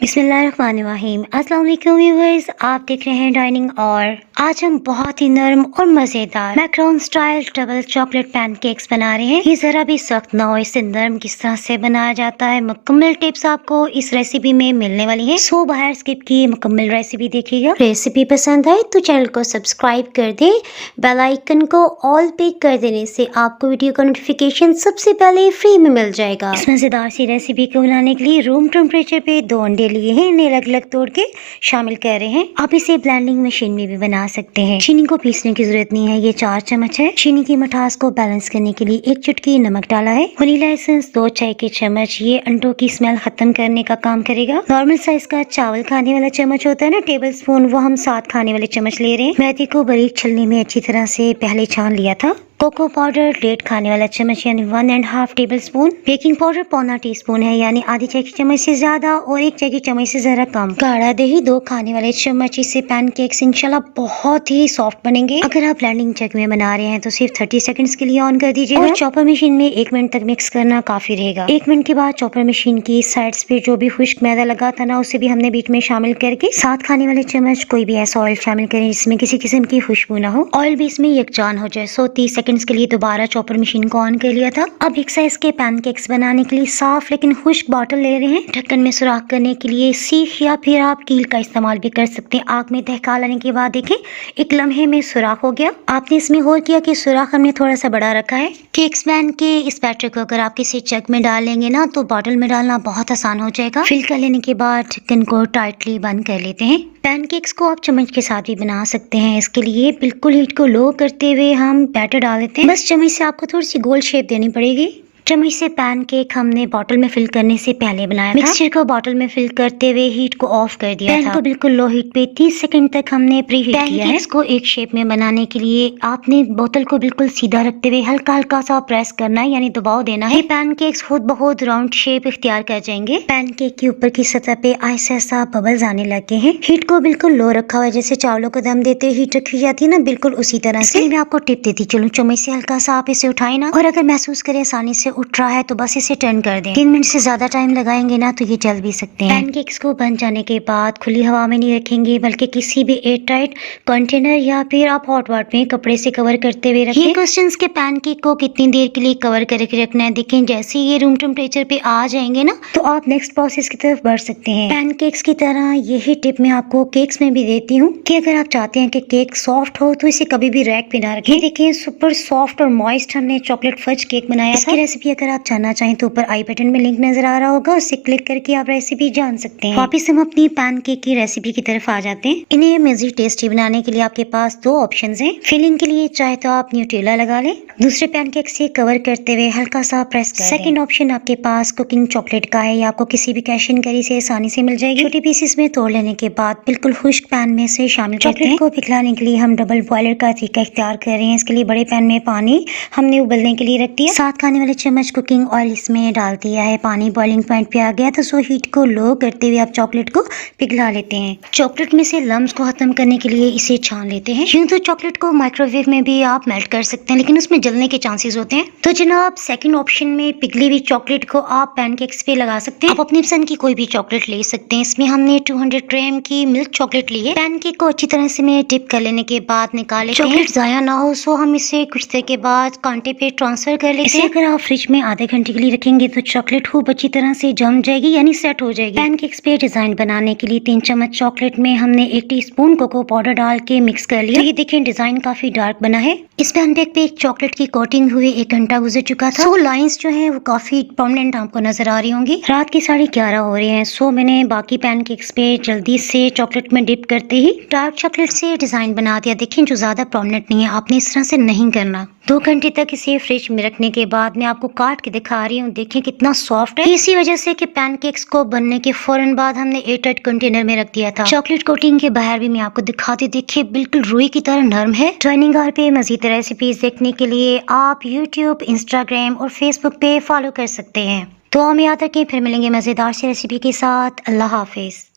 बिस्मिल्लाहिर्रहमानिर्रहीम। अस्सलाम वालेकुम व्यूअर्स, आप देख रहे हैं डाइनिंग और आज हम बहुत ही नरम और मज़ेदार Macron style double chocolate pancakes बना रहे हैं। ये ज़रा भी सख्त ना हो, इससे नरम किस तरह से बनाया जाता है, मुकम्मल टिप्स आपको इस रेसिपी में मिलने वाली हैं। सो बाहर स्किप किए मुकम्मल रेसिपी देखिएगा। रेसिपी पसंद आए तो चैनल को सब्सक्राइब कर दें, बेल आइकन को ऑल पे कर देने से आपको वीडियो का नोटिफिकेशन सबसे पहले फ्री में मिल जाएगा। इस मज़ेदार सी रेसिपी को बनाने के लिए रूम टेम्परेचर पे 2 अंडे लिए हैं, इन्हें अलग अलग तोड़ के शामिल कर रहे हैं। आप इसे ब्लेंडिंग मशीन में भी बना सकते हैं। चीनी को पीसने की जरूरत नहीं है, ये 4 चम्मच है। चीनी की मिठास को बैलेंस करने के लिए 1 चुटकी नमक डाला है। वनीला एसेंस 2 चाय के चम्मच, ये अंडों की स्मेल खत्म करने का काम करेगा। नॉर्मल साइज का चावल खाने वाला चम्मच होता है ना, टेबल स्पून, वो हम 7 खाने वाले चम्मच ले रहे हैं। मैदे को बारीक छलनी में अच्छी तरह से पहले छान लिया था। कोको पाउडर 1.5 खाने वाला चम्मच यानी 1.5 table spoon. Baking powder 1/4 teaspoon है यानी आधी चाय की चम्मच से ज्यादा और 1 चाय की चम्मच से जरा कम। गाढ़ा दही 2 खाने वाले चम्मच, इससे पैनकेक्स इंशाल्लाह बहुत ही सॉफ्ट बनेंगे। अगर आप ब्लेंडिंग जग में बना रहे हैं तो सिर्फ 30 सेकंड्स के लिए ऑन कर दीजिएगा और चॉपर मशीन में 1 मिनट तक मिक्स करना काफी रहेगा। 1 मिनट के बाद चॉपर मशीन की साइड्स पे जो भी खुश्क मैदा लगा था ना, उसे भी हमने बीच में शामिल करके 7 खाने वाले चम्मच कोई भी ऐसा ऑयल शामिल करें जिसमें किसी किस्म की खुशबू ना हो। ऑयल भी इसमें यकजान हो जाए। 30 सेकंड्स के लिए दोबारा चॉपर मशीन को ऑन कर लिया था। अब एक साइज के पैनकेक्स बनाने के लिए साफ लेकिन खुश्क बॉटल ले रहे हैं। ढक्कन में सुराख करने के लिए सीख या फिर आप कील का इस्तेमाल भी कर सकते हैं। आग में दहका लाने के बाद देखें एक लम्हे में सुराख हो गया। आपने इसमें गौर किया कि सुराख हमने थोड़ा सा बड़ा रखा है। केक्स बैन के इस बैटर को अगर आप किसी जग में डाल लेंगे ना तो बॉटल में डालना बहुत आसान हो जाएगा। फिल कर लेने के बाद ढक्कन को टाइटली बंद कर लेते हैं। पैनकेक्स को आप चम्मच के साथ भी बना सकते हैं। इसके लिए बिल्कुल हीट को लो करते हुए हम बैटर डाल देते हैं। बस चम्मच से आपको थोड़ी सी गोल शेप देनी पड़ेगी। चम्मच से पैनकेक हमने बॉटल में फिल करने से पहले बनाया था। मिक्सचर को बॉटल में फिल करते हुए हीट को ऑफ कर दिया था। पैन को बिल्कुल लो हीट पे 30 सेकंड तक हमने प्री हीट किया है। इसको एक शेप में बनाने के लिए आपने बोतल को बिल्कुल सीधा रखते हुए हल्का हल्का सा प्रेस करना है, यानी दबाव देना है। पैनकेक्स खुद ब खुद राउंड शेप इख्तियार कर जाएंगे। पैनकेक के ऊपर की सतह पे ऐसा ऐसा बबल्स आने लगे हैं। हीट को बिल्कुल लो रखा हुआ है, जैसे चावलों को दम देते हीट रखी जाती है ना, बिल्कुल उसी तरह से। मैं आपको टिप देती चलूं, चम्मच से हल्का सा आप इसे उठाए ना, और अगर महसूस करें आसानी से उठ रहा है तो बस इसे टर्न कर दें। 3 मिनट से ज्यादा टाइम लगाएंगे ना तो ये जल भी सकते हैं। पैनकेक्स को बन जाने के बाद खुली हवा में नहीं रखेंगे, बल्कि किसी भी एयर टाइट कंटेनर या फिर आप हॉट वाटर में कपड़े से कवर करते हुए रखें। ये क्वेश्चंस के पैनकेक को कितनी देर के लिए कवर करके रखना है, देखें जैसे ये रूम टेम्परेचर पे आ जाएंगे ना तो आप नेक्स्ट प्रोसेस की तरफ बढ़ सकते हैं। पैनकेक्स की तरह यही टिप मैं आपको केक्स में भी देती हूँ कि अगर आप चाहते हैं कि केक सॉफ्ट हो तो इसे कभी भी रैक पे ना रखें। देखें सुपर सॉफ्ट और मॉइस्ट हमने चॉकलेट फज केक बनाया था। इसकी रेसिपी अगर आप जानना चाहें तो ऊपर आई बटन में लिंक नजर आ रहा होगा, उससे क्लिक करके आप रेसिपी जान सकते हैं। वापिस हम अपनी पैनकेक की रेसिपी की तरफ आ जाते हैं। इन्हें मज़ीद टेस्टी बनाने के लिए आपके पास 2 ऑप्शंस हैं। फिलिंग के लिए चाहे तो आप न्यूट्रेला लगा लें, दूसरे पैनकेक से कवर करते हुए हल्का सा प्रेस कर दें। सेकंड ऑप्शन आपके पास कुकिंग चॉकलेट का है, या आपको किसी भी कैश एंड कैरी से आसानी से मिल जाएगी। छोटे पीसेस में तोड़ लेने के बाद बिल्कुल खुश्क पैन में से शामिल करते हैं। चॉकलेट को पिघलाने के लिए हम डबल बॉयलर का तरीका इख्तियार कर रहे हैं। इसके लिए बड़े पैन में पानी हमने उबलने के लिए रख दिया। 7 खाने वाले चम्मच कुकिंग ऑयल इसमें डाल दिया है। पानी बॉइलिंग पॉइंट पे आ गया तो हीट को लो करते हुए आप चॉकलेट को पिघला लेते हैं। चॉकलेट में से लम्स को खत्म करने के लिए इसे छान लेते हैं। यूं तो चॉकलेट को माइक्रोवेव में भी आप मेल्ट कर सकते हैं, लेकिन उसमें जलने के चांसेस होते हैं। तो जनाब सेकंड ऑप्शन में पिघली हुई चॉकलेट को आप पैनकेक्स पे लगा सकते हैं। आप अपनी पसंद की कोई भी चॉकलेट ले सकते हैं। इसमें हमने 200 ग्राम की मिल्क चॉकलेट ली है। पैनकेक को अच्छी तरह से में डिप कर लेने के बाद निकाले। चॉकलेट जाया ना हो सो हम इसे कुछ देर के बाद कांटे पे ट्रांसफर कर लेते हैं। अगर आप फ्रिज में आधे घंटे के लिए रखेंगे तो चॉकलेट खूब अच्छी तरह से जम जाएगी, यानी सेट हो जाएगी। पैनकेक्स पे डिजाइन बनाने के लिए 3 चम्मच चॉकलेट में हमने 1 टीस्पून कोको पाउडर डाल के मिक्स कर लिया। तो ये देखें डिजाइन काफी डार्क बना है। इस पैनकेक पे चॉकलेट की कोटिंग हुए 1 घंटा गुजर चुका था। लाइंस जो है वो काफी प्रोमिनेंट आपको नजर आ रही होंगी। रात के 11:30 हो रहे हैं। मैंने बाकी पैनकेक्स पे जल्दी से चॉकलेट में डिप करते ही डार्क चॉकलेट से डिजाइन बना दिया। देखें जो ज्यादा प्रोमिनेंट नहीं है, आपने इस तरह से नहीं करना। 2 घंटे तक इसे फ्रिज में रखने के बाद मैं आपको काट के दिखा रही हूँ। देखें कितना सॉफ्ट है। इसी वजह से कि पैनकेक्स को बनने के फौरन बाद हमने एयरटाइट कंटेनर में रख दिया था। चॉकलेट कोटिंग के बाहर भी मैं आपको दिखाती, देखिए बिल्कुल रुई की तरह नरम है। डाइनिंग हॉल पे मजीद रेसिपीज देखने के लिए आप यूट्यूब, इंस्टाग्राम और फेसबुक पे फॉलो कर सकते हैं। तो हम याद रखें, फिर मिलेंगे मजेदार सी रेसिपी के साथ। अल्लाह हाफिज।